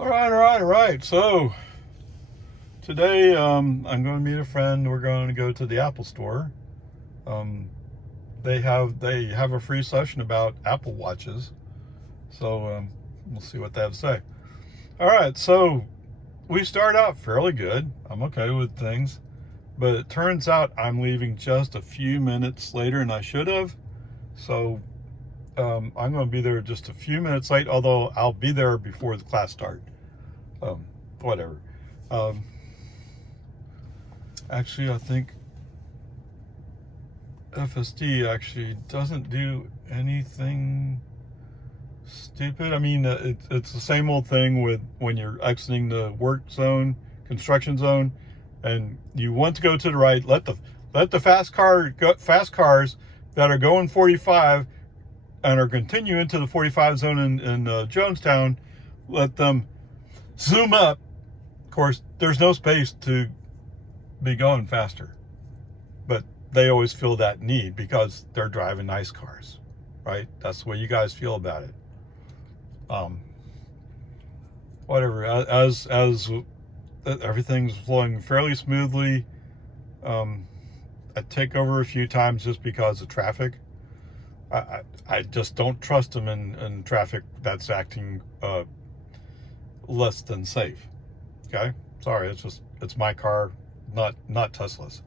All right. So today, I'm going to meet a friend. We're going to go to the Apple store. Um, they have a free session about Apple Watches. So we'll see what they have to say. All right. So we start out fairly good. I'm okay with things, but it turns out I'm leaving just a few minutes later than I should have. So I'm going to be there just a few minutes late, although I'll be there before the class starts. Whatever. Um, Actually, I think FSD actually doesn't do anything stupid. I mean, it's the same old thing with when you're exiting the work zone, construction zone, and you want to go to the right. Let the fast cars that are going 45 and are continuing to the 45 zone in Jonestown. Let them zoom up. Of course, there's no space to be going faster, but they always feel that need because they're driving nice cars, right? That's the way you guys feel about it. Whatever. As everything's flowing fairly smoothly. I take over a few times just because of traffic. I just don't trust them in traffic that's acting less than safe. Okay, sorry, it's my car, not Tesla's.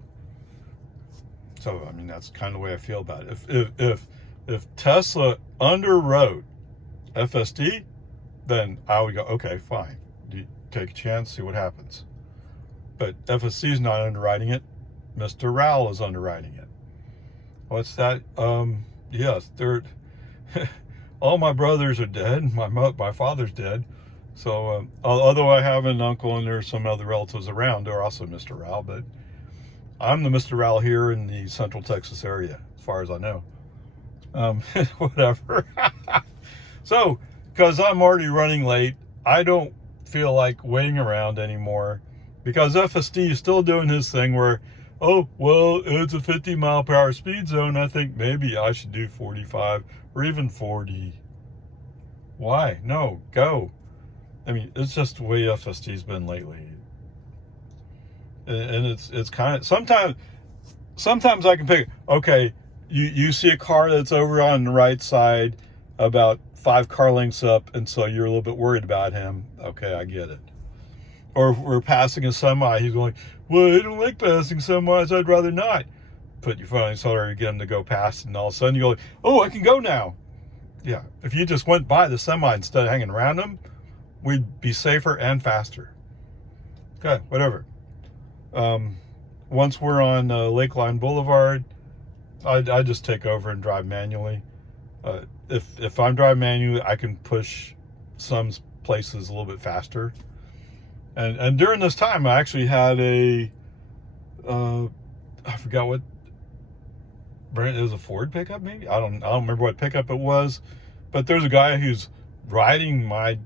So I mean that's kind of the way I feel about it. If Tesla underwrote FSD, then I would go, okay, fine, you take a chance, see what happens. But FSD is not underwriting it. Mr. Rowell is underwriting it. What's that? Yes, they're all my brothers are dead. My father's dead. So although I have an uncle and there's some other relatives around, they're also Mr. Rowell, but I'm the Mr. Rowell here in the Central Texas area, as far as I know. Whatever. So, because I'm already running late, I don't feel like waiting around anymore, because FSD is still doing his thing where, oh, well, it's a 50 mile per hour speed zone. I think maybe I should do 45 or even 40. Why? No, go. I mean, it's just the way FSD's been lately. And it's kind of, sometimes I can pick, okay, you see a car that's over on the right side about 5 car lengths up, and so you're a little bit worried about him. Okay, I get it. Or if we're passing a semi, he's going, well, I don't like passing semis, I'd rather not. Put your foot on the accelerator to get him to go past, and all of a sudden you go, oh, I can go now. Yeah, if you just went by the semi instead of hanging around him, we'd be safer and faster. Okay, whatever. Once we're on Lakeline Boulevard, I just take over and drive manually. If I'm driving manually, I can push some places a little bit faster. And during this time, I actually had I forgot what brand. It was a Ford pickup, maybe. I don't remember what pickup it was, but there's a guy who's riding my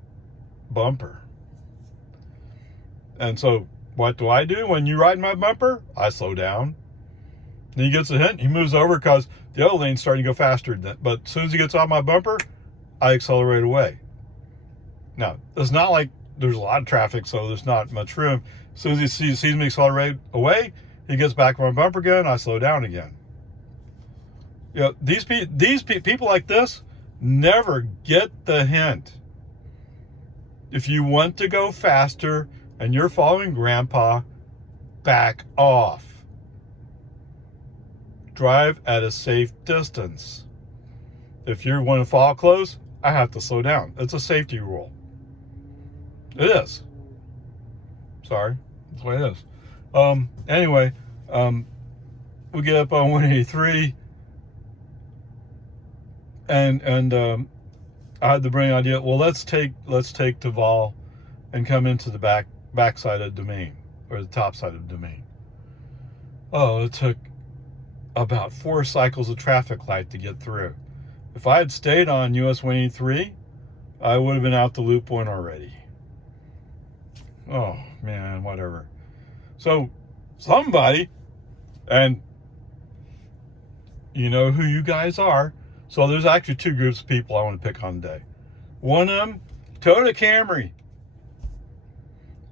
bumper. And so what do I do when you ride my bumper? I slow down. Then he gets a hint. He moves over because the other lane's starting to go faster. But as soon as he gets off my bumper, I accelerate away. Now, it's not like there's a lot of traffic, so there's not much room. As soon as he sees me accelerate away, he gets back on my bumper again. I slow down again. You know, these people like this never get the hint. If you want to go faster and you're following Grandpa, back off. Drive at a safe distance. If you want to follow close, I have to slow down. It's a safety rule. It is. Sorry, that's the way it is. Anyway, we get up on 183, and I had the brilliant idea. Well, let's take Duval and come into the back side of Domain, or the top side of Domain. Oh, it took about 4 cycles of traffic light to get through. If I had stayed on US 183, I would have been out the loop one already. Oh man, whatever. So somebody, and you know who you guys are. So there's actually 2 groups of people I want to pick on today. One of them, Toyota Camry.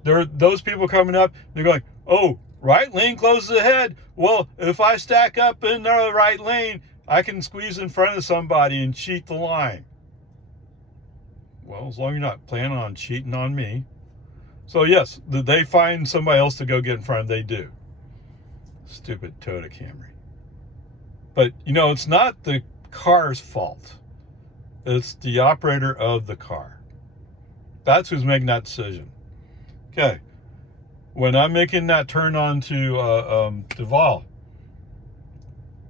there are those people coming up, they're going, oh, right lane closes ahead. Well, if I stack up in the right lane, I can squeeze in front of somebody and cheat the line. Well, as long as you're not planning on cheating on me. So yes, they find somebody else to go get in front of, they do. Stupid Toyota Camry. But, it's not the car's fault. It's the operator of the car. That's who's making that decision. Okay. When I'm making that turn onto Duval,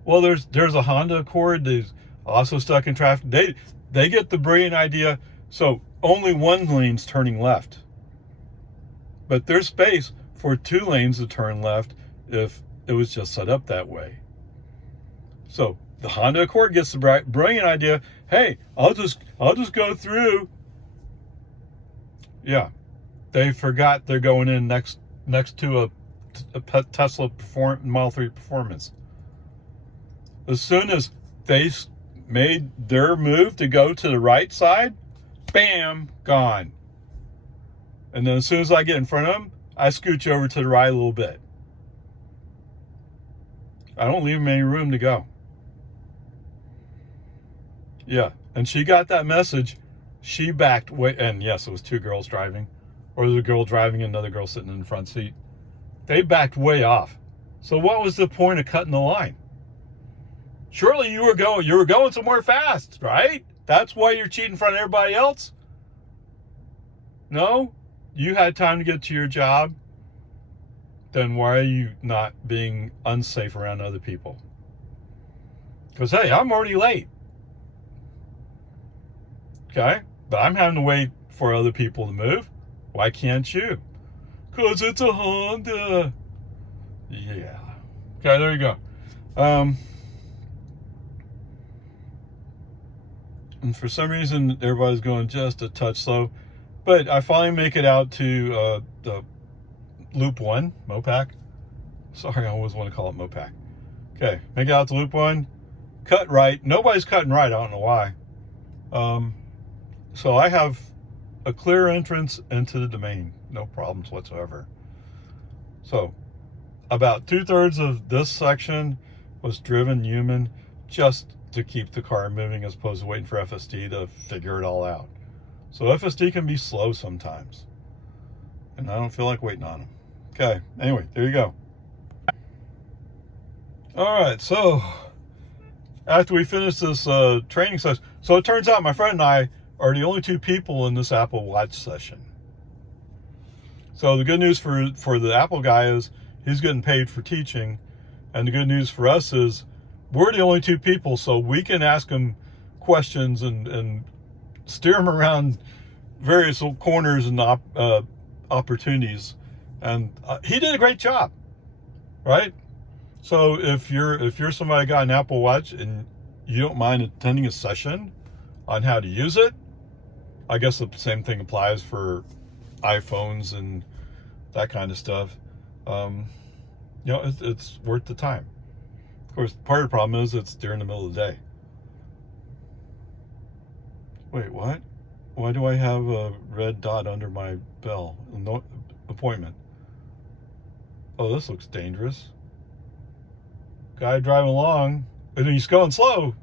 well, there's a Honda Accord that's also stuck in traffic. They get the brilliant idea, so only one lane's turning left. But there's space for 2 lanes to turn left if it was just set up that way. So the Honda Accord gets the brilliant idea, hey, I'll just go through. Yeah, they forgot they're going in next to a Tesla Model 3 Performance. As soon as they made their move to go to the right side, bam, gone. And then as soon as I get in front of them, I scooch over to the right a little bit. I don't leave them any room to go. Yeah, and she got that message. She backed way, and yes, it was 2 girls driving, or the girl driving and another girl sitting in the front seat. They backed way off. So what was the point of cutting the line? Surely you were going somewhere fast, right? That's why you're cheating in front of everybody else? No? You had time to get to your job? Then why are you not being unsafe around other people? Because, hey, I'm already late. Okay? But I'm having to wait for other people to move. Why can't you? Because it's a Honda. Yeah. Okay, there you go. And for some reason, everybody's going just a touch slow. But I finally make it out to the Loop 1, Mopac. Sorry, I always want to call it Mopac. Okay, make it out to Loop 1. Cut right. Nobody's cutting right. I don't know why. So I have a clear entrance into the domain. No problems whatsoever. So about 2/3 of this section was driven human, just to keep the car moving as opposed to waiting for FSD to figure it all out. So FSD can be slow sometimes, and I don't feel like waiting on them. Okay, anyway, there you go. All right, so after we finish this training session, so it turns out my friend and I are the only 2 people in this Apple Watch session. So the good news for the Apple guy is he's getting paid for teaching, and the good news for us is we're the only 2 people, so we can ask him questions and steer him around various corners and opportunities. And he did a great job, right? So if you're somebody got an Apple Watch and you don't mind attending a session on how to use it, I guess the same thing applies for iPhones and that kind of stuff. It's worth the time. Of course, part of the problem is it's during the middle of the day. Wait, what? Why do I have a red dot under my bell? No appointment. Oh, this looks dangerous. Guy driving along, and he's going slow,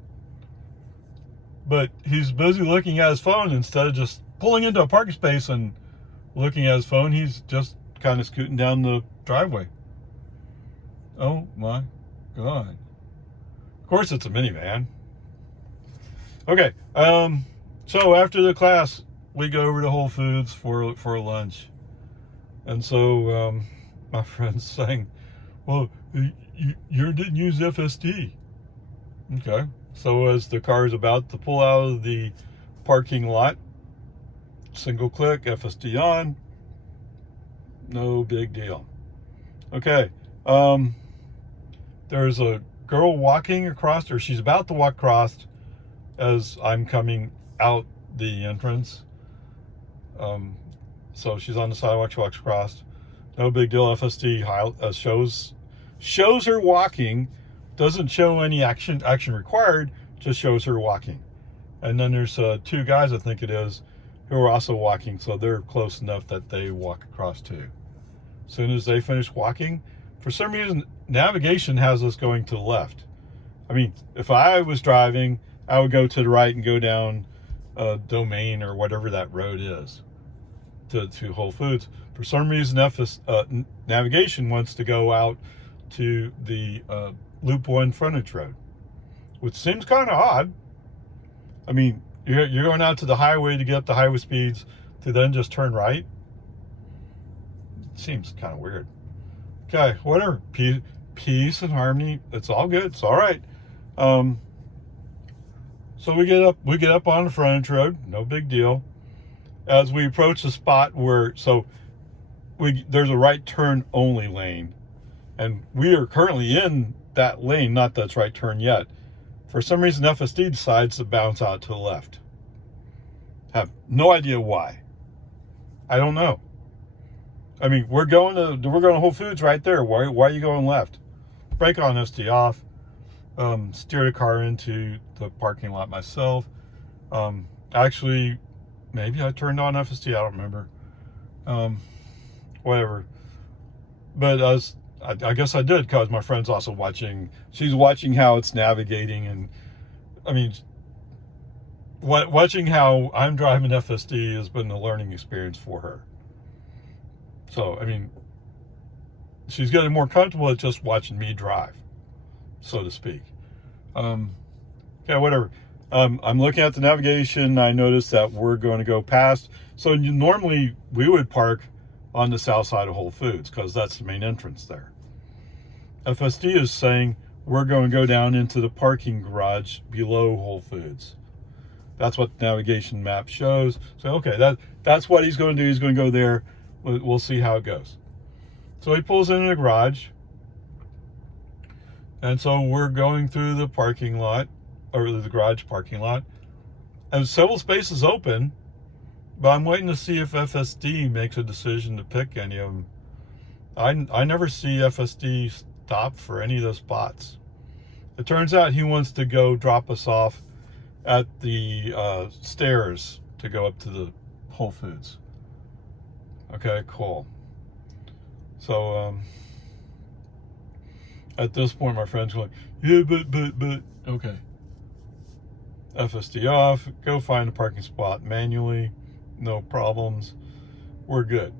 but he's busy looking at his phone instead of just pulling into a parking space and looking at his phone. He's just kind of scooting down the driveway. Oh my God. Of course it's a minivan. Okay, so after the class, we go over to Whole Foods for lunch. And so my friend's saying, well, you didn't use FSD. Okay, so as the car is about to pull out of the parking lot, single click, FSD on, no big deal. Okay, there's a girl walking across, or she's about to walk across as I'm coming out the entrance. So she's on the sidewalk, she walks across. No big deal. FSD shows her walking, doesn't show any action required, just shows her walking. And then there's 2 guys, I think it is, who who are also walking, so they're close enough that they walk across too. As soon as they finish walking, for some reason, navigation has us going to the left. I mean, if I was driving, I would go to the right and go down Domain or whatever that road is to Whole Foods. For some reason, navigation wants to go out to the Loop 1 frontage road, which seems kind of odd. I mean, you're going out to the highway to get up to highway speeds to then just turn right. Seems kind of weird. Okay, whatever. Peace and harmony. It's all good. It's all right. So we get up on the frontage road. No big deal. As we approach the spot where there's a right turn only lane, and we are currently in that lane. Not that it's right turn yet. For some reason, FSD decides to bounce out to the left. Have no idea why. I don't know. I mean, we're going to Whole Foods right there. Why are you going left? Brake on FSD off. Steer the car into the parking lot myself. Actually, maybe I turned on FSD. I don't remember. Whatever. But I guess I did, because my friend's also watching. She's watching how it's navigating, and I mean, watching how I'm driving FSD has been a learning experience for her. So, I mean, she's getting more comfortable at just watching me drive, so to speak. Okay, whatever. I'm looking at the navigation. I noticed that we're going to go past. So normally we would park on the south side of Whole Foods, because that's the main entrance there. FSD is saying we're going to go down into the parking garage below Whole Foods. That's what the navigation map shows. So, okay, that's what he's going to do. He's going to go there. We'll see how it goes. So he pulls into the garage. And so we're going through the parking lot, or the garage parking lot. And several spaces open, but I'm waiting to see if FSD makes a decision to pick any of them. I never see FSD stop for any of those spots. It turns out he wants to go drop us off at the stairs to go up to the Whole Foods. Okay, cool. So at this point, my friend's going, yeah, but okay. FSD off. Go find a parking spot manually. No problems. We're good.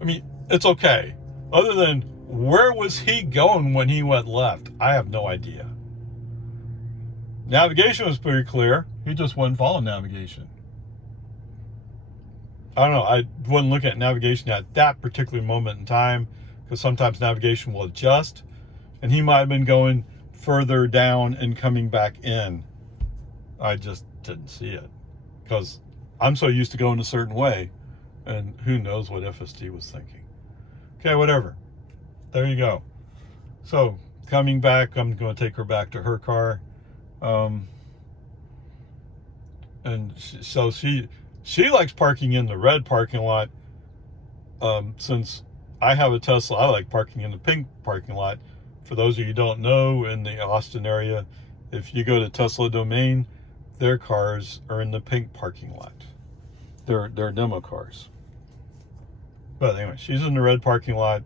I mean, it's okay. Other than, where was he going when he went left? I have no idea. Navigation was pretty clear. He just wouldn't follow navigation. I don't know. I wouldn't look at navigation at that particular moment in time, because sometimes navigation will adjust, and he might have been going further down and coming back in. I just didn't see it, because I'm so used to going a certain way, and who knows what FSD was thinking. Okay, whatever. There you go. So coming back, I'm going to take her back to her car. And so she likes parking in the red parking lot. Since I have a Tesla, I like parking in the pink parking lot. For those of you who don't know, in the Austin area, if you go to Tesla Domain, their cars are in the pink parking lot. They're demo cars. But anyway, she's in the red parking lot,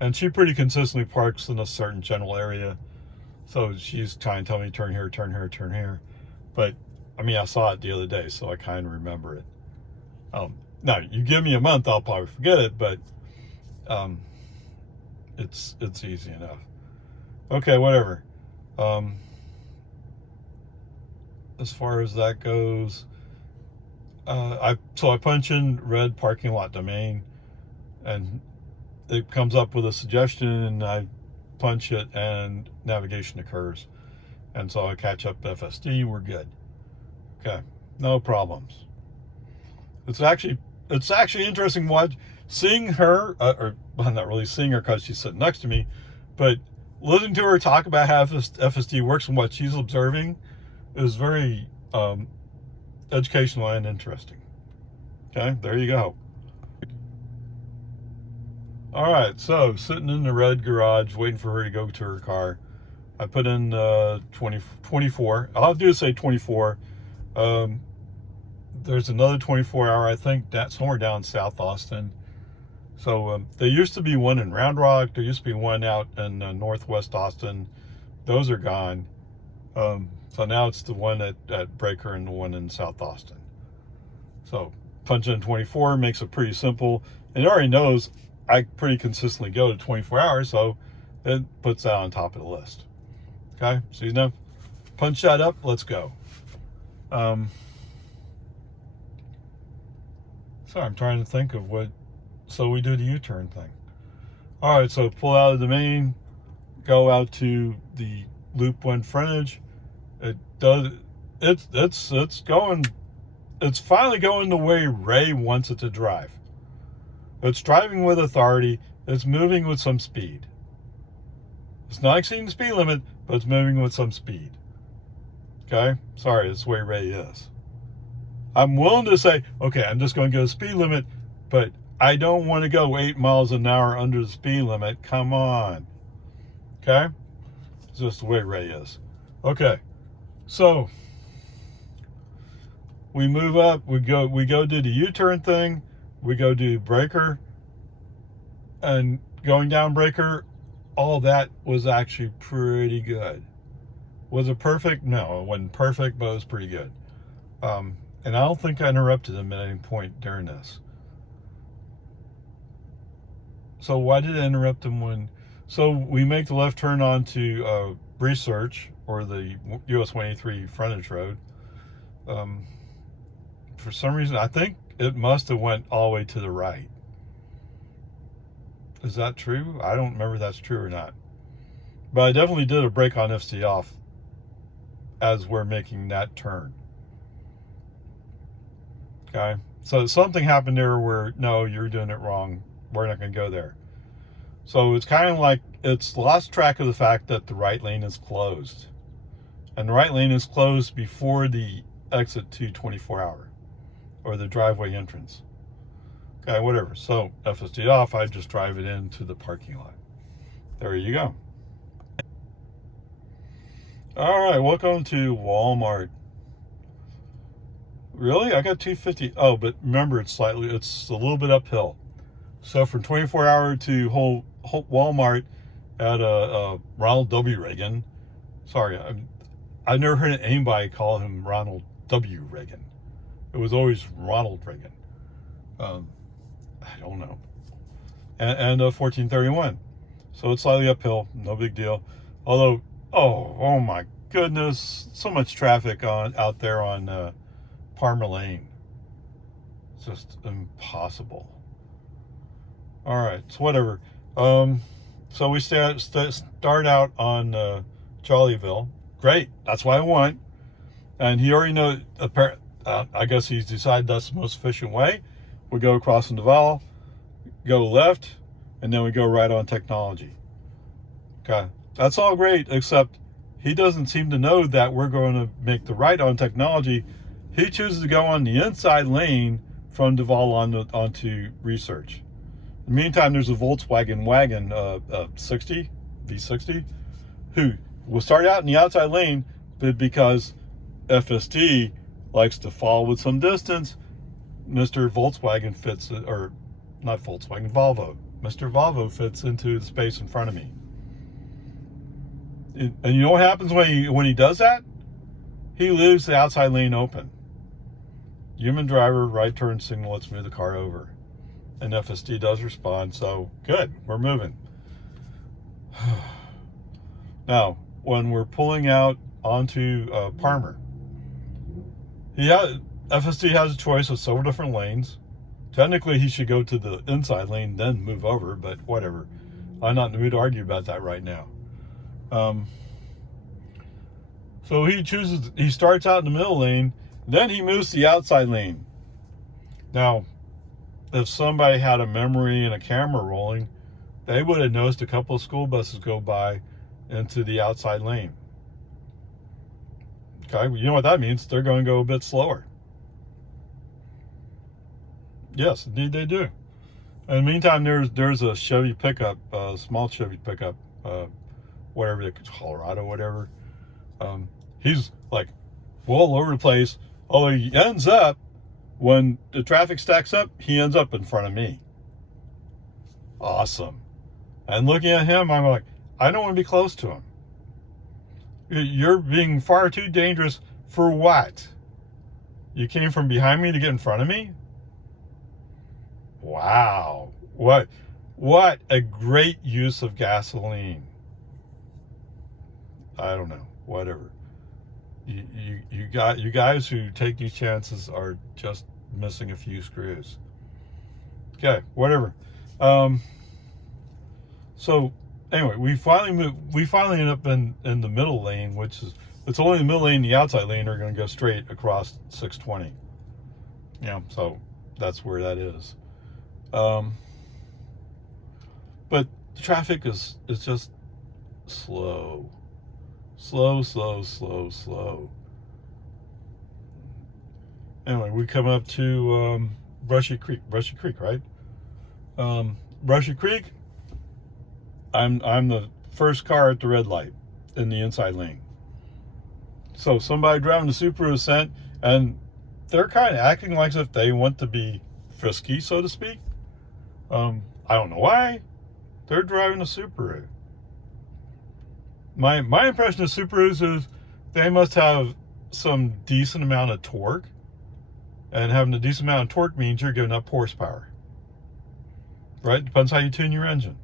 and she pretty consistently parks in a certain general area. So she's trying to tell me, turn here, turn here, turn here. But I mean, I saw it the other day, so I kind of remember it. Now, you give me a month, I'll probably forget it, but it's easy enough. Okay, whatever. As far as that goes, I punch in red parking lot domain, and it comes up with a suggestion, and I punch it, and navigation occurs, and so I catch up FSD. We're good. Okay, no problems. It's actually interesting seeing her, or well, not really seeing her because she's sitting next to me, but listening to her talk about how FSD works and what she's observing is very educational and interesting. Okay, there you go. All right, so sitting in the red garage waiting for her to go to her car. I put in 24. I'll do say 24. there's another 24-hour, I think, that somewhere down South Austin. So there used to be one in Round Rock. There used to be one out in Northwest Austin. Those are gone. So now it's the one at Breaker and the one in South Austin. So punch in 24 makes it pretty simple. And it already knows I pretty consistently go to 24 hours, so it puts that on top of the list. Okay, so you know, punch that up, let's go. Sorry, I'm trying to think of what, so we do the U-turn thing. All right, so pull out of the main, go out to the loop one frontage. It does, it's going, it's finally going the way Ray wants it to drive. It's driving with authority. It's moving with some speed. It's not exceeding the speed limit, but it's moving with some speed. Okay? Sorry, that's the way Ray is. I'm willing to say, okay, I'm just going to go speed limit, but I don't want to go 8 miles an hour under the speed limit. Come on. Okay? It's just the way Ray is. Okay. So we move up, we go do the U-turn thing, we go do Breaker, and going down Breaker, all that was actually pretty good. Was it perfect? No, it wasn't perfect, but it was pretty good. And I don't think I interrupted him at any point during this. So why did I interrupt him when? So we make the left turn onto Research, or the US 183 frontage road. For some reason, I think it must have went all the way to the right. Is that true? I don't remember if that's true or not. But I definitely did a brake on FSD off as we're making that turn. Okay, so something happened there where, no, you're doing it wrong. We're not going to go there. So it's kind of like it's lost track of the fact that the right lane is closed. And the right lane is closed before the exit to 24-hour or the driveway entrance. Okay, whatever. So FSD off, I just drive it into the parking lot. There you go. All right, welcome to Walmart. Really? I got 250. Oh, but remember, it's a little bit uphill. So from 24-hour to Walmart at Ronald W. Reagan. Sorry, I've never heard anybody call him Ronald W. Reagan. It was always Ronald Reagan. I don't know. And 1431. So it's slightly uphill, no big deal. Although, oh my goodness, so much traffic out there on Palmer Lane. It's just impossible. All right, so whatever. So we start out on Jollyville. Great, that's what I want. And he already knows. I guess he's decided that's the most efficient way. We go across in Duval, go left, and then we go right on Technology. Okay, that's all great, except he doesn't seem to know that we're going to make the right on Technology. He chooses to go on the inside lane from Duval onto Research. In the meantime, there's a Volkswagen wagon 60 V60 who will start out in the outside lane, but because FSD likes to fall with some distance, Mr. Volkswagen fits, or not Volkswagen, Volvo. Mr. Volvo fits into the space in front of me. And you know what happens when he does that? He leaves the outside lane open. Human driver, right turn signal, let's move the car over. And FSD does respond, so good, we're moving. Now, when we're pulling out onto Palmer, FSD has a choice of several different lanes. Technically, he should go to the inside lane, then move over, but whatever. I'm not in the mood to argue about that right now. So he starts out in the middle lane, then he moves to the outside lane. Now, if somebody had a memory and a camera rolling, they would have noticed a couple of school buses go by into the outside lane. Okay, you know what that means? They're going to go a bit slower. Yes, indeed they do. In the meantime, there's a Chevy pickup, small Chevy pickup, whatever, Colorado, whatever. He's like all over the place. Although he ends up when the traffic stacks up, he ends up in front of me. Awesome. And looking at him, I'm like, I don't want to be close to him. You're being far too dangerous for what? You came from behind me to get in front of me? Wow. What a great use of gasoline. I don't know. Whatever. You guys who take these chances are just missing a few screws. Okay, whatever. So anyway, we finally end up in the middle lane, which is, it's only the middle lane and the outside lane are going to go straight across 620. Yeah, so that's where that is. But the traffic is just slow. Anyway, we come up to Brushy Creek, right? Brushy Creek, I'm the first car at the red light in the inside lane. So somebody driving the Subaru Ascent, and they're kind of acting like as if they want to be frisky, so to speak. I don't know why. They're driving a Subaru. My impression of Subarus is they must have some decent amount of torque, and having a decent amount of torque means you're giving up horsepower, right? Depends how you tune your engine,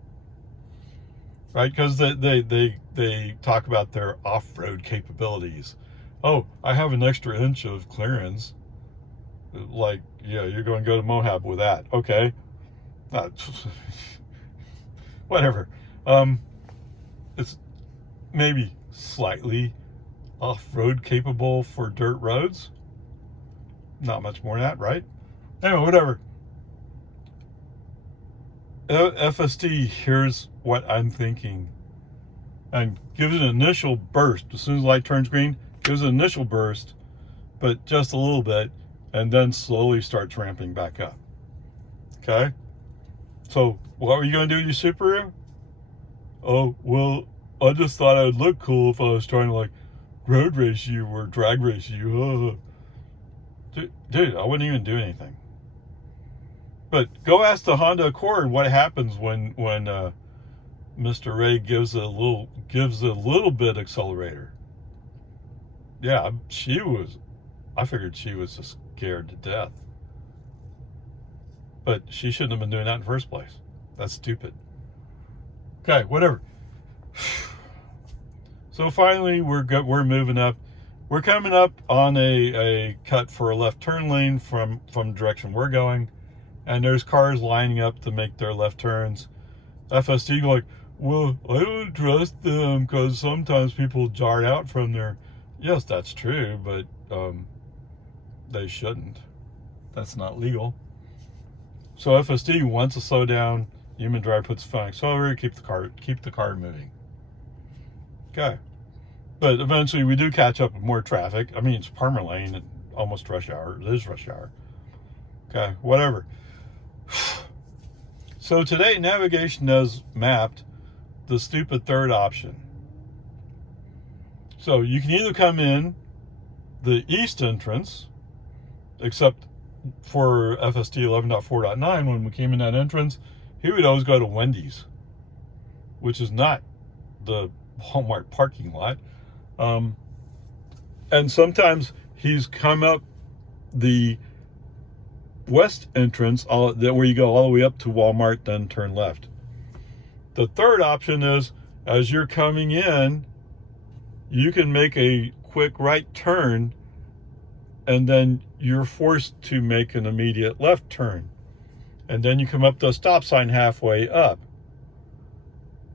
right? Because they talk about their off-road capabilities. Oh, I have an extra inch of clearance. Like, yeah, you're going to go to Moab with that. Okay. Whatever. It's maybe slightly off-road capable for dirt roads. Not much more than that, right? Anyway, whatever. FSD hears what I'm thinking and gives an initial burst. As soon as the light turns green, gives an initial burst, but just a little bit, and then slowly starts ramping back up. Okay? So, what were you going to do with your Subaru? Oh, well, I just thought it would look cool if I was trying to, like, road race you or drag race you. Dude, I wouldn't even do anything. But go ask the Honda Accord what happens when Mr. Ray gives a little bit accelerator. Yeah, I figured she was just scared to death. But she shouldn't have been doing that in the first place. That's stupid. Okay, whatever. So finally, we're moving up. We're coming up on a cut for a left turn lane from the direction we're going, and there's cars lining up to make their left turns. FSD like, well, I don't trust them because sometimes people jar out from there. Yes, that's true, but they shouldn't. That's not legal. So FSD wants to slow down. Human driver puts the foot on accelerator, keep the car moving. Okay. But eventually we do catch up with more traffic. I mean, it's Palmer Lane at almost rush hour. It is rush hour. Okay, whatever. So today navigation has mapped the stupid third option. So you can either come in the east entrance, except for FSD 11.4.9, when we came in that entrance, he would always go to Wendy's, which is not the Walmart parking lot. And sometimes he's come up the west entrance, where you go all the way up to Walmart, then turn left. The third option is, as you're coming in, you can make a quick right turn, and then you're forced to make an immediate left turn. And then you come up to a stop sign halfway up.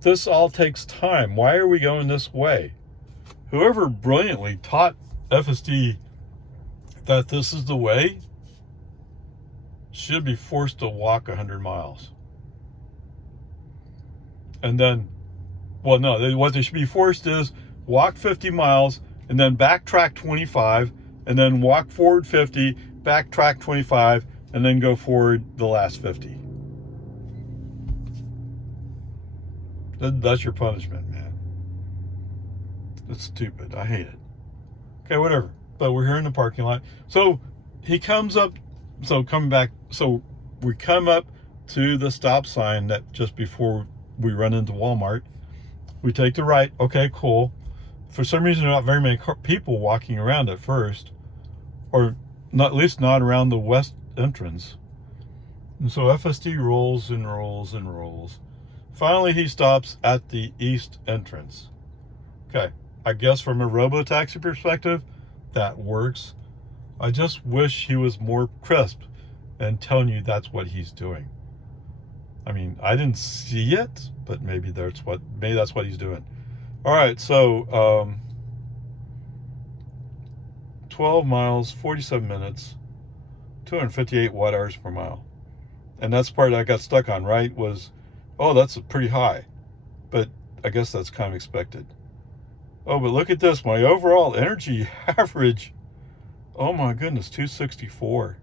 This all takes time. Why are we going this way? Whoever brilliantly taught FSD that this is the way should be forced to walk 100 miles. And then, well, no, what they should be forced is walk 50 miles and then backtrack 25 and then walk forward 50, backtrack 25, and then go forward the last 50. That's your punishment, man. That's stupid. I hate it. Okay, whatever. But we're here in the parking lot. So he comes up So coming back, so we come up to the stop sign that just before we run into Walmart. We take the right. Okay, cool. For some reason, there are not very many people walking around at first, or not, at least not around the west entrance. And so FSD rolls and rolls and rolls. Finally, he stops at the east entrance. Okay, I guess from a Robo taxi perspective, that works. I just wish he was more crisp and telling you that's what he's doing. I mean, I didn't see it, but maybe that's what he's doing. All right, so 12 miles, 47 minutes, 258 watt hours per mile. And that's the part I got stuck on, right? Was, oh, that's pretty high. But I guess that's kind of expected. Oh, but look at this. My overall energy average, oh my goodness, 264.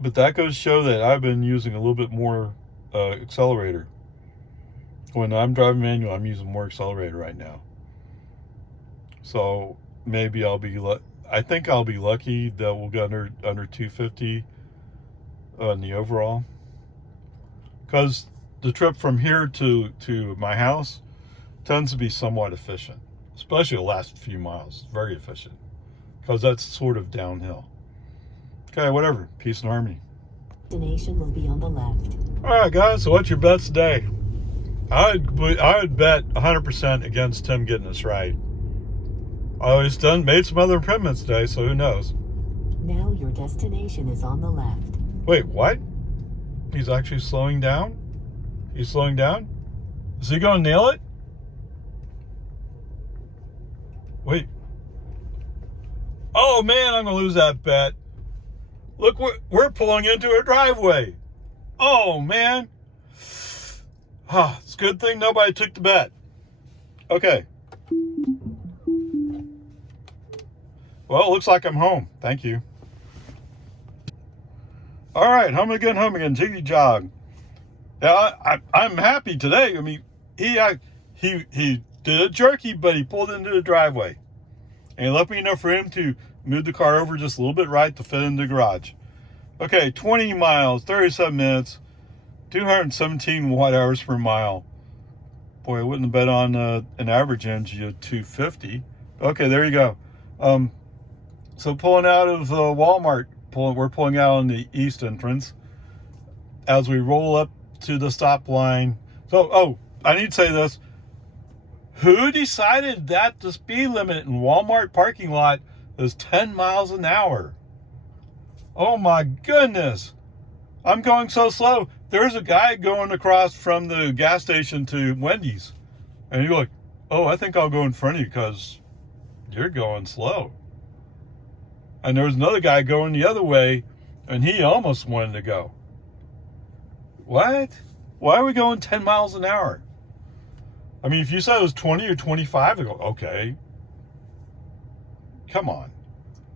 But that goes to show that I've been using a little bit more accelerator. When I'm driving manual, I'm using more accelerator right now. So maybe I think I'll be lucky that we'll get under 250 in the overall. Because the trip from here to my house tends to be somewhat efficient, especially the last few miles. Very efficient, because that's sort of downhill. Okay, whatever. Peace and harmony. Destination will be on the left. All right, guys. So what's your bets today? I would bet 100% against Tim getting this right. He's made some other improvements today, so who knows? Now your destination is on the left. Wait, what? He's actually slowing down? He's slowing down? Is he going to nail it? Wait. Oh, man, I'm going to lose that bet. Look, we're pulling into a driveway. Oh, man. It's a good thing nobody took the bet. Okay. Well, it looks like I'm home. Thank you. All right, home again, jiggy jog. Yeah, I'm happy today. I mean, he did a jerky, but he pulled into the driveway. And he left me enough room to move the car over just a little bit right to fit in the garage. Okay, 20 miles, 37 minutes, 217 watt hours per mile. Boy, I wouldn't have bet on an average energy of 250. Okay, there you go. So pulling out of Walmart, we're pulling out on the east entrance. As we roll up to the stop line. So, I need to say this. Who decided that the speed limit in Walmart parking lot is 10 miles an hour? Oh my goodness. I'm going so slow. There's a guy going across from the gas station to Wendy's. And you're like, oh, I think I'll go in front of you because you're going slow. And there was another guy going the other way, and he almost wanted to go. What? Why are we going 10 miles an hour? I mean, if you said it was 20 or 25, I go, okay. Come on.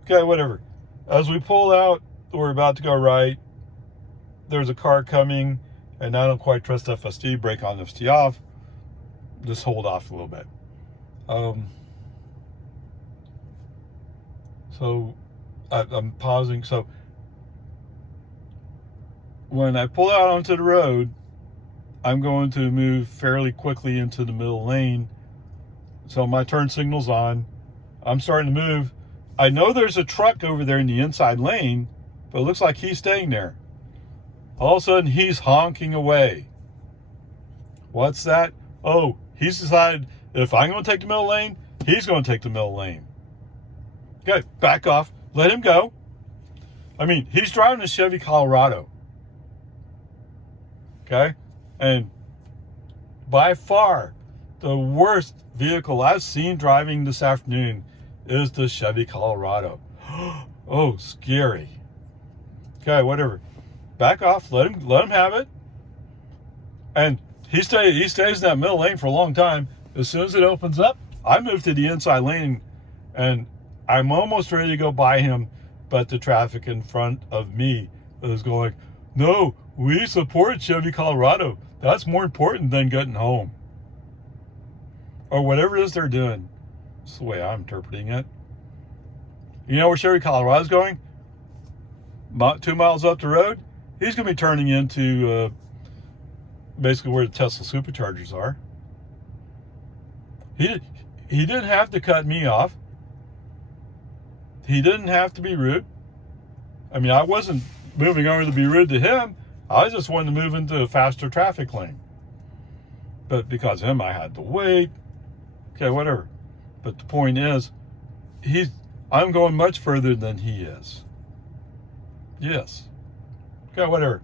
Okay, whatever. As we pull out, we're about to go right. There's a car coming, and I don't quite trust FSD. Brake on, FSD off. Just hold off a little bit. So I'm pausing. So when I pull out onto the road, I'm going to move fairly quickly into the middle lane. So my turn signal's on. I'm starting to move. I know there's a truck over there in the inside lane, but it looks like he's staying there. All of a sudden, he's honking away. What's that? Oh, he's decided if I'm going to take the middle lane, he's going to take the middle lane. Okay, back off. Let him go. I mean, he's driving a Chevy Colorado. Okay? And by far, the worst vehicle I've seen driving this afternoon is the Chevy Colorado. Oh, scary. Okay, whatever. Back off. Let him have it. And he stays in that middle lane for a long time. As soon as it opens up, I move to the inside lane, and I'm almost ready to go by him, but the traffic in front of me is going, no, we support Chevy Colorado. That's more important than getting home. Or whatever it is they're doing. That's the way I'm interpreting it. You know where Chevy Colorado's going? 2 miles up the road, he's going to be turning into basically where the Tesla superchargers are. He didn't have to cut me off. He didn't have to be rude. I mean, I wasn't moving over to be rude to him. I just wanted to move into a faster traffic lane. But because of him, I had to wait. Okay, whatever. But the point is, I'm going much further than he is. Yes. Okay, whatever.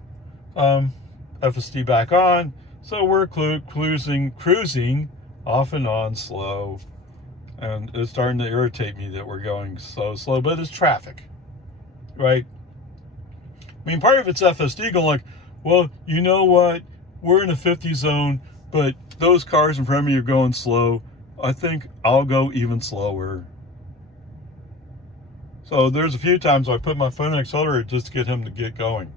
FSD back on. So we're cruising off and on slow. And it's starting to irritate me that we're going so slow, but it's traffic, right? I mean, part of it's FSD going like, well, you know what? We're in a 50 zone, but those cars in front of me are going slow. I think I'll go even slower. So there's a few times I put my foot on the accelerator just to get him to get going.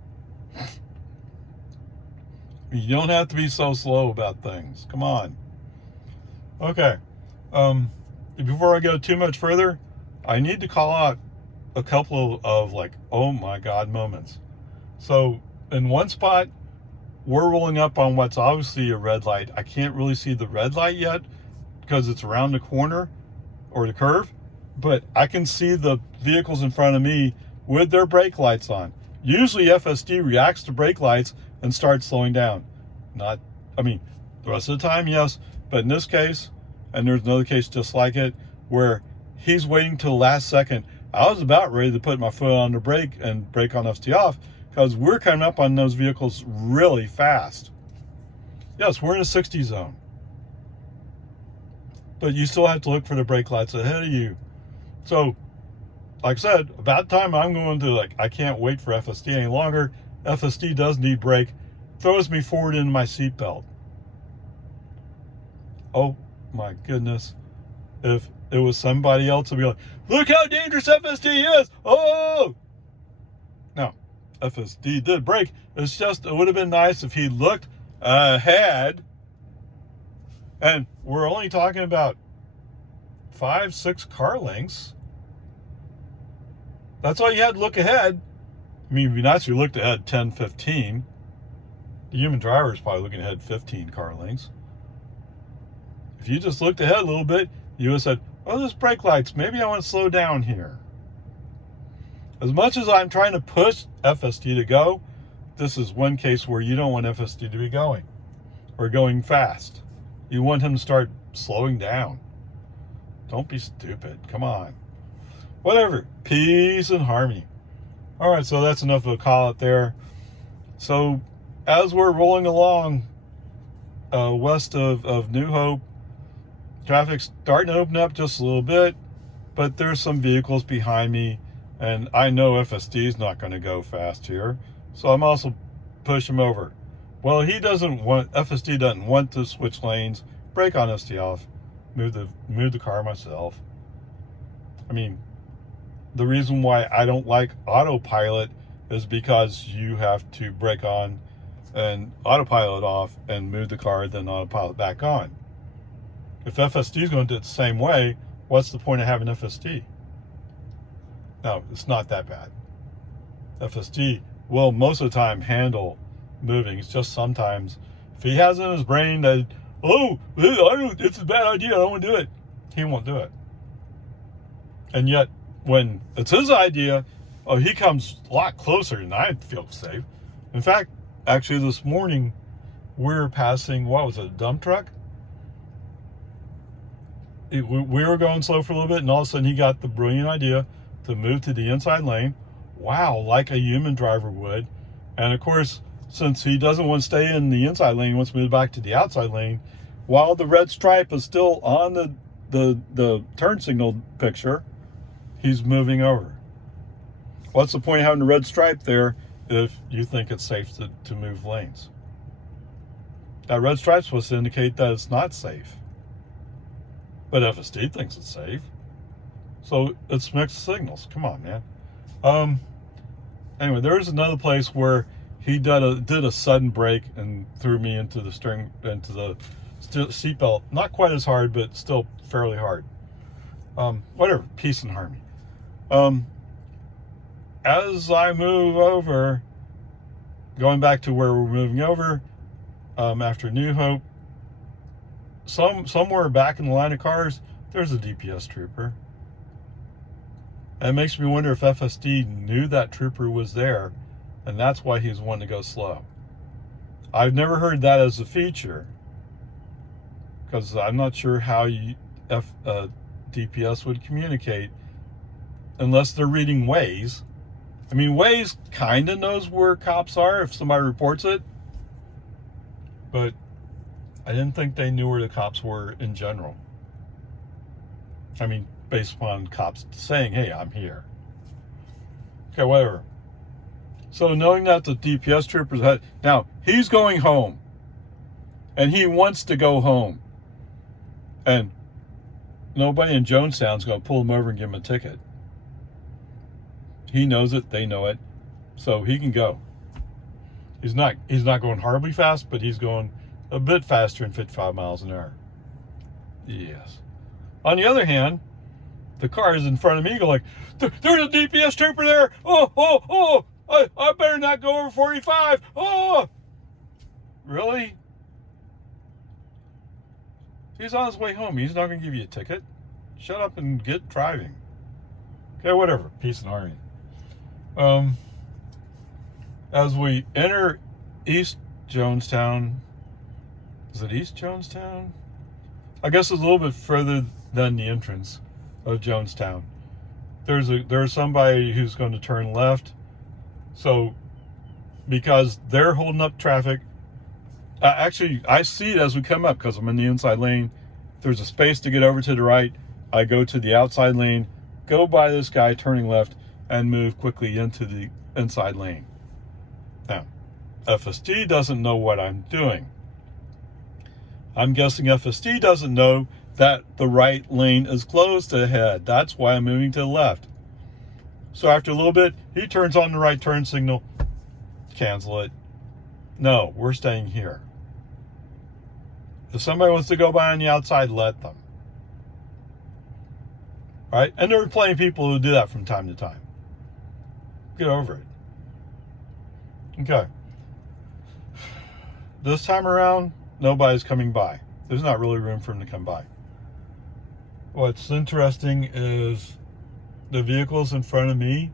You don't have to be so slow about things. Come on. Okay. Before I go too much further, I need to call out a couple of like, oh my God moments. So in one spot, we're rolling up on what's obviously a red light. I can't really see the red light yet because it's around the corner or the curve, but I can see the vehicles in front of me with their brake lights on. Usually FSD reacts to brake lights and starts slowing down. The rest of the time, yes, but in this case, and there's another case just like it, where he's waiting till the last second. I was about ready to put my foot on the brake and brake on FSD off because we're coming up on those vehicles really fast. Yes, we're in a 60 zone. But you still have to look for the brake lights ahead of you. So, like I said, about time I'm going to, I can't wait for FSD any longer. FSD does need brake. Throws me forward into my seatbelt. Oh my goodness. If it was somebody else, would be like, look how dangerous FSD is. Oh! No, FSD did brake. It's just, it would have been nice if he looked ahead. And we're only talking about 5-6 car lengths. That's all you had to look ahead. I mean, it'd be nice if you looked ahead 10-15. The human driver is probably looking ahead 15 car lengths. If you just looked ahead a little bit, you would have said, oh, there's brake lights. Maybe I want to slow down here. As much as I'm trying to push FSD to go, this is one case where you don't want FSD to be going or going fast. You want him to start slowing down. Don't be stupid. Come on. Whatever. Peace and harmony. All right, so that's enough of a call out there. So as we're rolling along west of New Hope, traffic's starting to open up just a little bit, but there's some vehicles behind me, and I know FSD is not going to go fast here, so I'm also pushing him over. Well, FSD doesn't want to switch lanes, brake on FSD off, move the car myself. I mean, the reason why I don't like autopilot is because you have to brake on and autopilot off and move the car, then autopilot back on. If FSD is going to do it the same way, what's the point of having FSD? No, it's not that bad. FSD will most of the time handle moving. It's just sometimes if he has in his brain that, it's a bad idea, I don't want to do it, he won't do it. And yet, when it's his idea, he comes a lot closer and I feel safe. In fact, actually this morning, we were passing, a dump truck? We were going slow for a little bit, and all of a sudden he got the brilliant idea to move to the inside lane. Wow, like a human driver would. And of course, since he doesn't want to stay in the inside lane, he wants to move back to the outside lane, while the red stripe is still on the turn signal picture, he's moving over. What's the point of having a red stripe there if you think it's safe to move lanes? That red stripe's supposed to indicate that it's not safe. But FSD thinks it's safe. So it's mixed signals. Come on, man. Anyway, there's another place where he did a sudden brake and threw me into the seatbelt. Not quite as hard, but still fairly hard. Whatever. Peace and harmony. as I move over, going back to where we're moving over, after New Hope, somewhere back in the line of cars, there's a DPS trooper. And it makes me wonder if FSD knew that trooper was there, and that's why he's wanting to go slow. I've never heard that as a feature, because I'm not sure how DPS would communicate unless they're reading Waze. I mean, Waze kind of knows where cops are if somebody reports it, but I didn't think they knew where the cops were in general. I mean, based upon cops saying, hey, I'm here. Okay, whatever. So knowing that the DPS troopers had, now he's going home, and he wants to go home, and nobody in Jonestown's going to pull him over and give him a ticket. He knows it, they know it, so he can go. He's not going horribly fast, but he's going a bit faster than 55 miles an hour. Yes. On the other hand, the cars in front of me go like, there's a DPS trooper there. Oh, I better not go over 45. Oh, really? He's on his way home. He's not going to give you a ticket. Shut up and get driving. Okay, whatever. Peace and harmony. As we enter East Jonestown, is it East Jonestown? I guess it's a little bit further than the entrance of Jonestown. There's somebody who's going to turn left. So, because they're holding up traffic, actually, I see it as we come up because I'm in the inside lane. There's a space to get over to the right. I go to the outside lane, go by this guy turning left, and move quickly into the inside lane. Now, FSD doesn't know what I'm doing. I'm guessing FSD doesn't know that the right lane is closed ahead. That's why I'm moving to the left. So after a little bit, he turns on the right turn signal. Cancel it. No, we're staying here. If somebody wants to go by on the outside, let them. All right? And there are plenty of people who do that from time to time. Get over it. Okay. This time around, nobody's coming by. There's not really room for them to come by. What's interesting is the vehicles in front of me,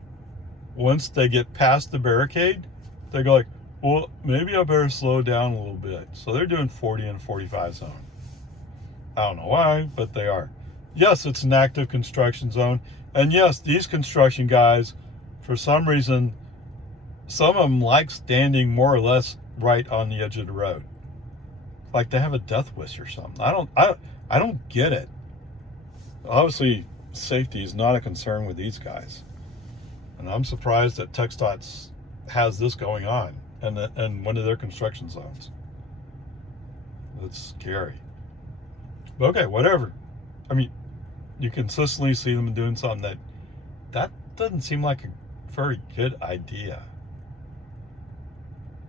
once they get past the barricade, they go like, well, maybe I better slow down a little bit. So they're doing 40 and 45 zone. I don't know why, but they are. Yes, it's an active construction zone. And yes, these construction guys, for some reason, some of them like standing more or less right on the edge of the road. Like they have a death wish or something. I don't get it. Obviously, safety is not a concern with these guys. And I'm surprised that TxDOT has this going on in one of their construction zones. It's scary. But okay, whatever. I mean, you consistently see them doing something that doesn't seem like a very good idea.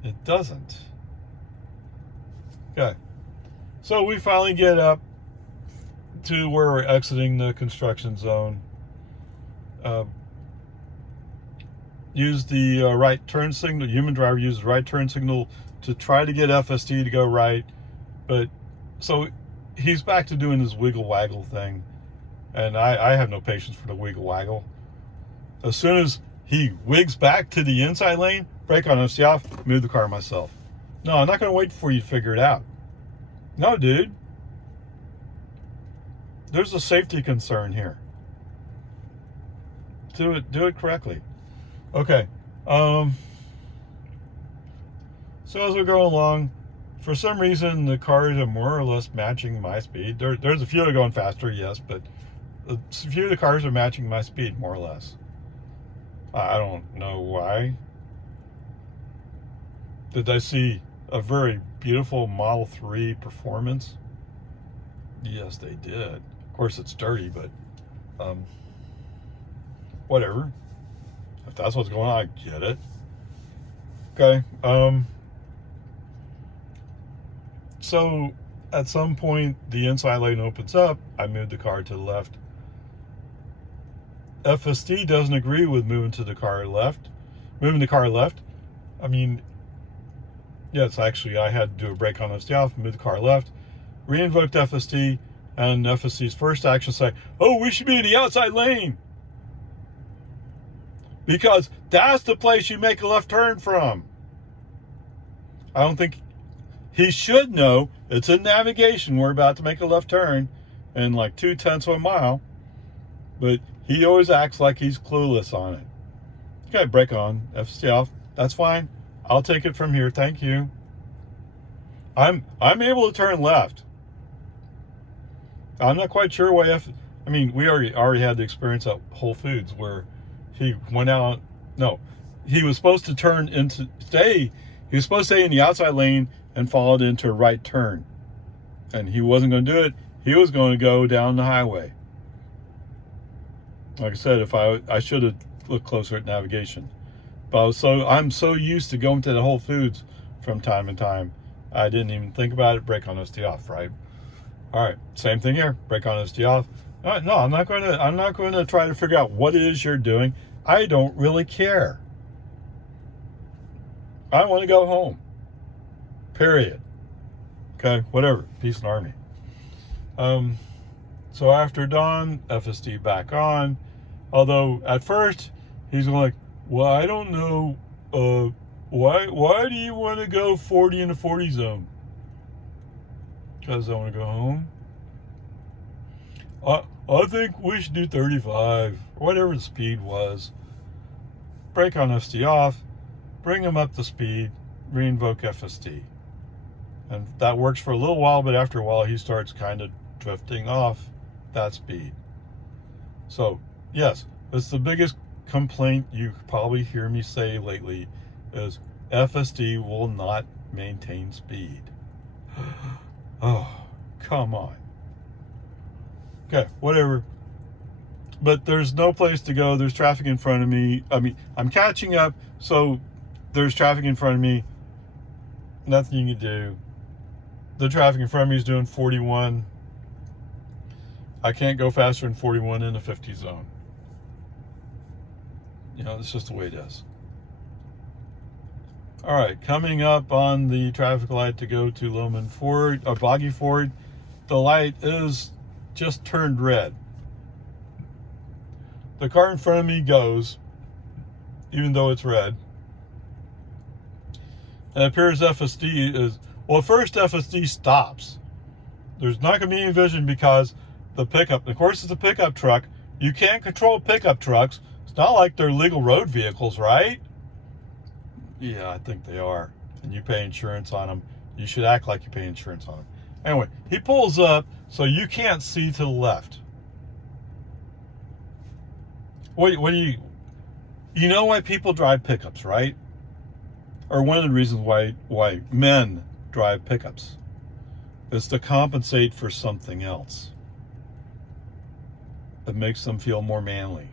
It doesn't. Okay. So we finally get up to where we're exiting the construction zone. Use the right turn signal. Human driver uses the right turn signal to try to get FSD to go right. But so he's back to doing his wiggle waggle thing. And I have no patience for the wiggle waggle. As soon as he wigs back to the inside lane, brake on FC off, move the car myself. No, I'm not going to wait for you to figure it out. No, dude. There's a safety concern here. Do it correctly. Okay. So as we go along, for some reason the cars are more or less matching my speed. There's a few that are going faster, yes, but a few of the cars are matching my speed more or less. I don't know why. Did I see a very beautiful Model 3 performance? Yes, they did. Of course, it's dirty, but whatever. If that's what's going on, I get it. Okay. So at some point, the inside lane opens up. I move the car to the left. FSD doesn't agree with moving the car left. I mean, yes, actually, I had to do a brake on FSD off, move the car left, re-invoked FSD, and FSD's first action say, "Oh, we should be in the outside lane." Because that's the place you make a left turn from. I don't think he should know it's in navigation. We're about to make a left turn in like 0.2 of a mile, but he always acts like he's clueless on it. Okay, brake on, FSD off. That's fine. I'll take it from here. Thank you. I'm able to turn left. I'm not quite sure why I mean, we already had the experience at Whole Foods where he went out. No, he was supposed to turn into stay. He was supposed to stay in the outside lane and followed into a right turn, and he wasn't going to do it. He was going to go down the highway. Like I said, if I should have looked closer at navigation, but I'm so used to going to the Whole Foods from time to time, I didn't even think about it. Brake on FSD off, right? All right, same thing here. Brake on FSD off. No, I'm not going to try to figure out what it is you're doing. I don't really care. I want to go home. Period. Okay, whatever. Peace and army. So after dawn, FSD back on. Although at first he's like, "Well, I don't know. Why do you want to go 40 in the 40 zone?" Because I want to go home. I think we should do 35, or whatever the speed was. Brake on FSD off, bring him up to speed, re-invoke FSD. And that works for a little while, but after a while he starts kind of drifting off that speed. So, yes, it's the biggest complaint you probably hear me say lately is FSD will not maintain speed. Oh, come on. Okay, whatever. But there's no place to go. There's traffic in front of me. I mean, I'm catching up, so there's traffic in front of me. Nothing you can do. The traffic in front of me is doing 41. I can't go faster than 41 in the 50 zone. You know, it's just the way it is. All right, coming up on the traffic light to go to Loman Ford, or Boggy Ford, the light is just turned red. The car in front of me goes, even though it's red. And it appears FSD is, well, first FSD stops. There's not going to be any vision because the pickup, of course it's a pickup truck. You can't control pickup trucks. It's not like they're legal road vehicles, right? Yeah, I think they are. And you pay insurance on them. You should act like you pay insurance on them. Anyway, he pulls up so you can't see to the left. What do you know why people drive pickups, right? Or one of the reasons why men drive pickups is to compensate for something else. It makes them feel more manly,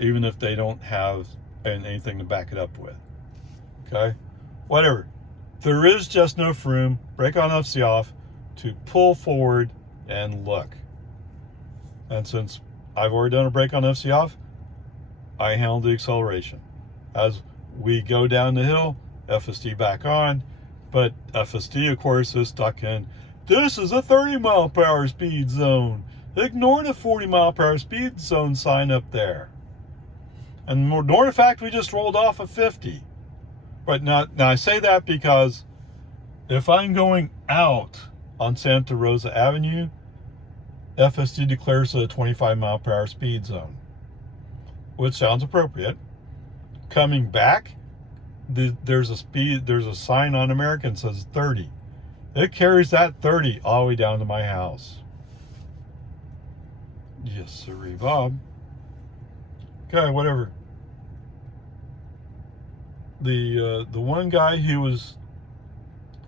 even if they don't have anything to back it up with. Okay? Whatever. There is just no room, brake on FSD off, to pull forward and look. And since I've already done a brake on FSD off, I handle the acceleration. As we go down the hill, FSD back on, but FSD, of course, is stuck in, this is a 30 mile per hour speed zone. Ignore the 40 mile per hour speed zone sign up there. And ignore the fact we just rolled off of 50. But now I say that because if I'm going out on Santa Rosa Avenue, FSD declares a 25 mile per hour speed zone, which sounds appropriate. Coming back, there's a sign on American that says 30. It carries that 30 all the way down to my house. Yes, sirree, Bob. Okay, whatever. The one guy who was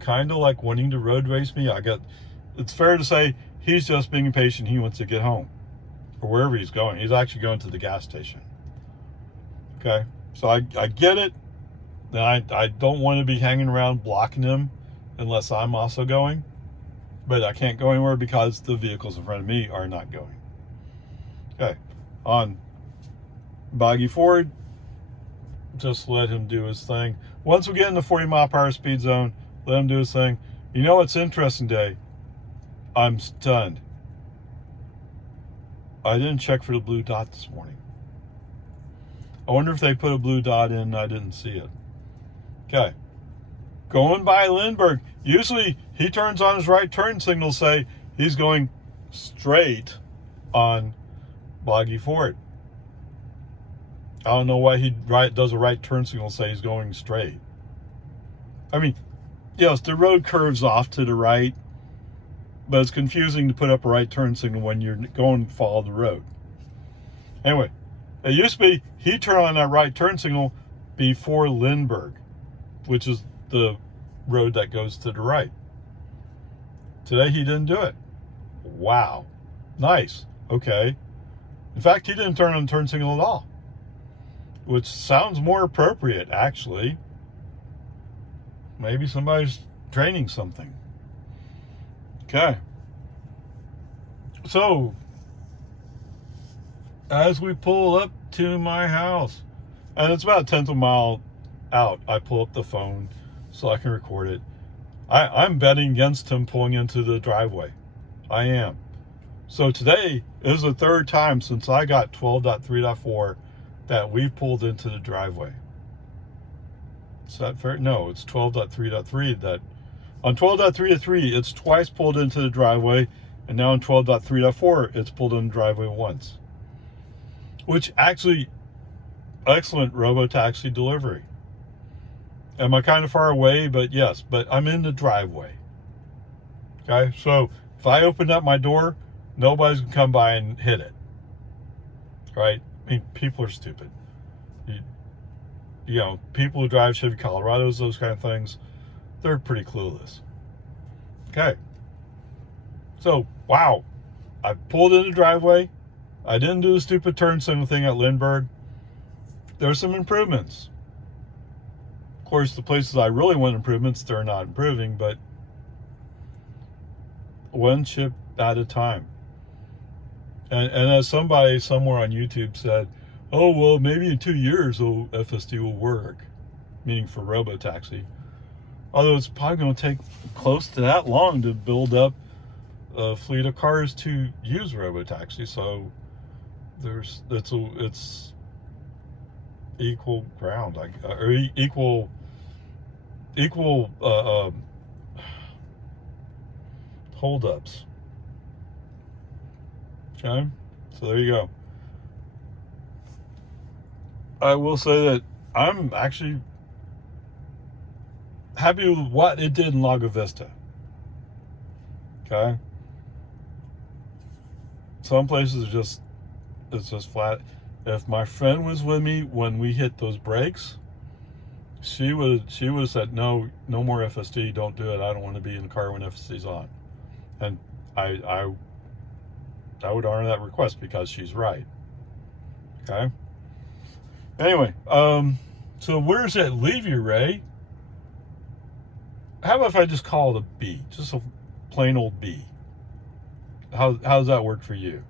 kind of like wanting to road race me, it's fair to say he's just being impatient. He wants to get home or wherever he's going. He's actually going to the gas station. Okay, so I get it. I don't want to be hanging around blocking him unless I'm also going, but I can't go anywhere because the vehicles in front of me are not going. Okay, on Boggy Ford, just let him do his thing. Once we get in the 40 mile per hour speed zone, let him do his thing. You know what's interesting today? I'm stunned. I didn't check for the blue dot this morning. I wonder if they put a blue dot in and I didn't see it. Okay. Going by Lindbergh. Usually he turns on his right turn signal, say he's going straight on Boggy Ford. I don't know why he does a right turn signal, say he's going straight. I mean, yes, the road curves off to the right, but it's confusing to put up a right turn signal when you're going to follow the road. Anyway, it used to be he turned on that right turn signal before Lindbergh, which is the road that goes to the right. Today he didn't do it. Wow. Nice. Okay. In fact, he didn't turn on the turn signal at all, which sounds more appropriate, actually. Maybe somebody's training something. Okay. So, as we pull up to my house, and it's about a tenth of a mile out, I pull up the phone so I can record it. I'm betting against him pulling into the driveway. I am. So today is the third time since I got 12.3.4 that we've pulled into the driveway. Is that fair? No, it's 12.3.3 that on 12.3.3 it's twice pulled into the driveway, and now on 12.3.4 it's pulled in the driveway once. Which actually, excellent robo-taxi delivery. Am I kind of far away? But yes, but I'm in the driveway. Okay, so if I open up my door, nobody's gonna come by and hit it. Right? I mean, people are stupid. You know, people who drive Chevy Colorados, those kind of things, they're pretty clueless. Okay. So, wow. I pulled in the driveway. I didn't do the stupid turn signal thing at Lindbergh. There's some improvements. Of course, the places I really want improvements, they're not improving, but one chip at a time. And as somebody somewhere on YouTube said, oh, well, maybe in 2 years, FSD will work, meaning for robotaxi. Although it's probably going to take close to that long to build up a fleet of cars to use robotaxi. So it's equal ground, or equal holdups. Okay, so there you go. I will say that I'm actually happy with what it did in Lago Vista. Okay, some places it's just flat. If my friend was with me when we hit those brakes, she would have said, no more FSD, don't do it. I don't want to be in the car when FSD's on. And I would honor that request because she's right. Okay. Anyway, so where does that leave you, Ray? How about if I just call it a B, just a plain old B? How does that work for you?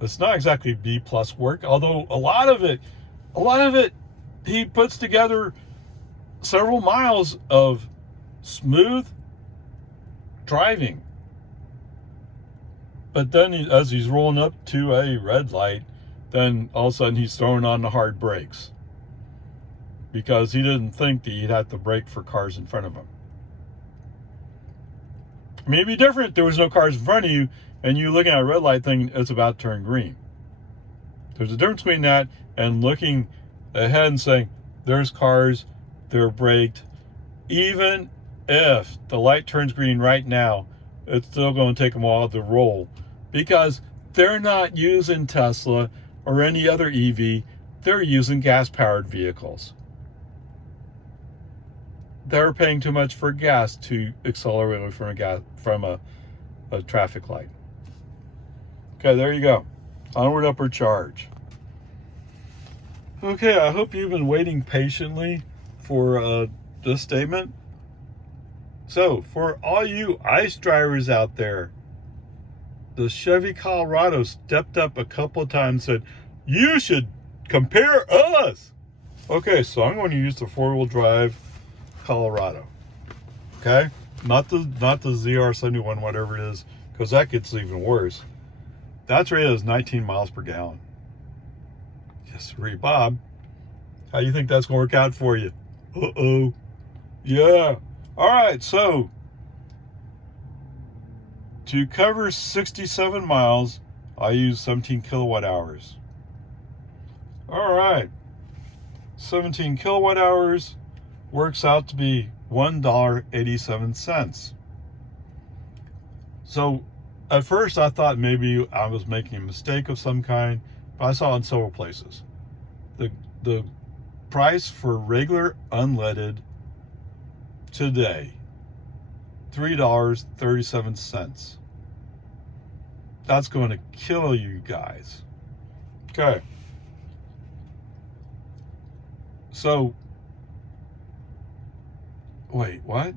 It's not exactly B plus work, although a lot of it, he puts together several miles of smooth driving. But then as he's rolling up to a red light, then all of a sudden he's throwing on the hard brakes because he didn't think that he'd have to brake for cars in front of him. I mean, it'd be different if there was no cars in front of you and you looking at a red light thinking it's about to turn green. There's a difference between that and looking ahead and saying, there's cars, they're braked. Even if the light turns green right now, it's still going to take them a while to roll because they're not using Tesla or any other EV. They're using gas-powered vehicles. They're paying too much for gas to accelerate away from a traffic light. Okay, there you go. Onward, upward charge. Okay, I hope you've been waiting patiently for this statement. So, for all you ICE drivers out there, the Chevy Colorado stepped up a couple of times and said, You should compare us. Okay, so I'm going to use the 4-wheel drive Colorado. Okay, not the ZR71, whatever it is, because that gets even worse. That's rated as 19 miles per gallon. Yes, sir, Bob. How do you think that's going to work out for you? Uh-oh. Yeah. All right, so to cover 67 miles, I use 17 kilowatt hours. All right. 17 kilowatt hours works out to be $1.87. So at first I thought maybe I was making a mistake of some kind, but I saw it in several places. The price for regular unleaded today, $3.37. That's going to kill you guys. Okay. So, wait, what?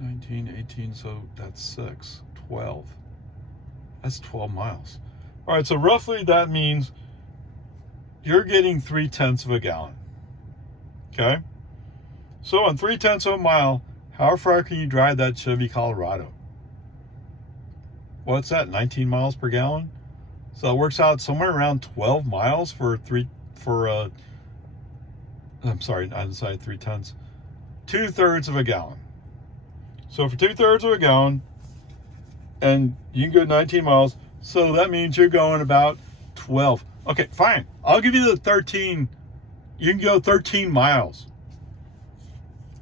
19, 18, so that's 6, 12. That's 12 miles. All right, so roughly that means you're getting 0.3 of a gallon. Okay? So on 0.3 of a mile, how far can you drive that Chevy Colorado? What's that, 19 miles per gallon? So it works out somewhere around 12 miles I'm sorry, I decided 0.3. 2/3 of a gallon. So for 2/3 of a gallon, and you can go 19 miles, so that means you're going about 12. Okay, fine. I'll give you the 13. You can go 13 miles.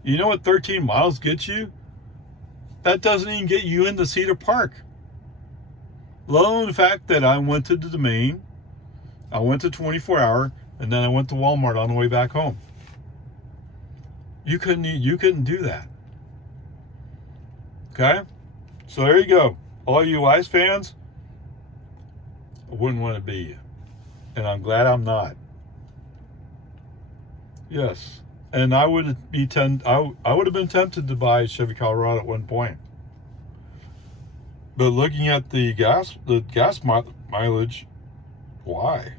You know what 13 miles gets you? That doesn't even get you into Cedar Park. Let alone the fact that I went to the Domain, I went to 24 Hour, and then I went to Walmart on the way back home. You couldn't do that. Okay? So there you go. All you Ice fans, I wouldn't want to be you. And I'm glad I'm not. Yes. And I would have been tempted to buy a Chevy Colorado at one point. But looking at the gas mileage, why?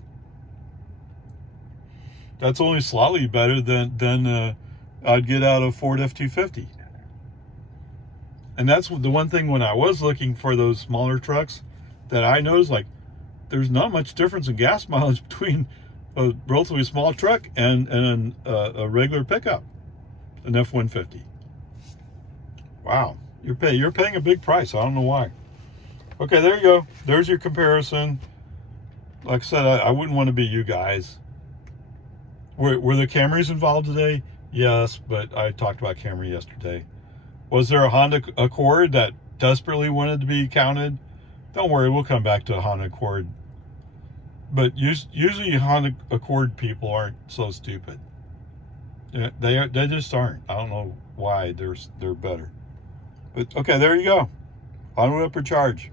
That's only slightly better than I'd get out of Ford F-250. And that's the one thing when I was looking for those smaller trucks that I noticed, like, there's not much difference in gas mileage between a relatively small truck and a regular pickup, an F-150. Wow, you're paying a big price. I don't know why. Okay, there you go. There's your comparison. Like I said, I wouldn't want to be you guys. Were the Camrys involved today? Yes, but I talked about Camry yesterday. Was there a Honda Accord that desperately wanted to be counted? Don't worry, we'll come back to a Honda Accord. But usually Honda Accord people aren't so stupid. They just aren't. I don't know why they're better. But okay, there you go. Onward, upward charge.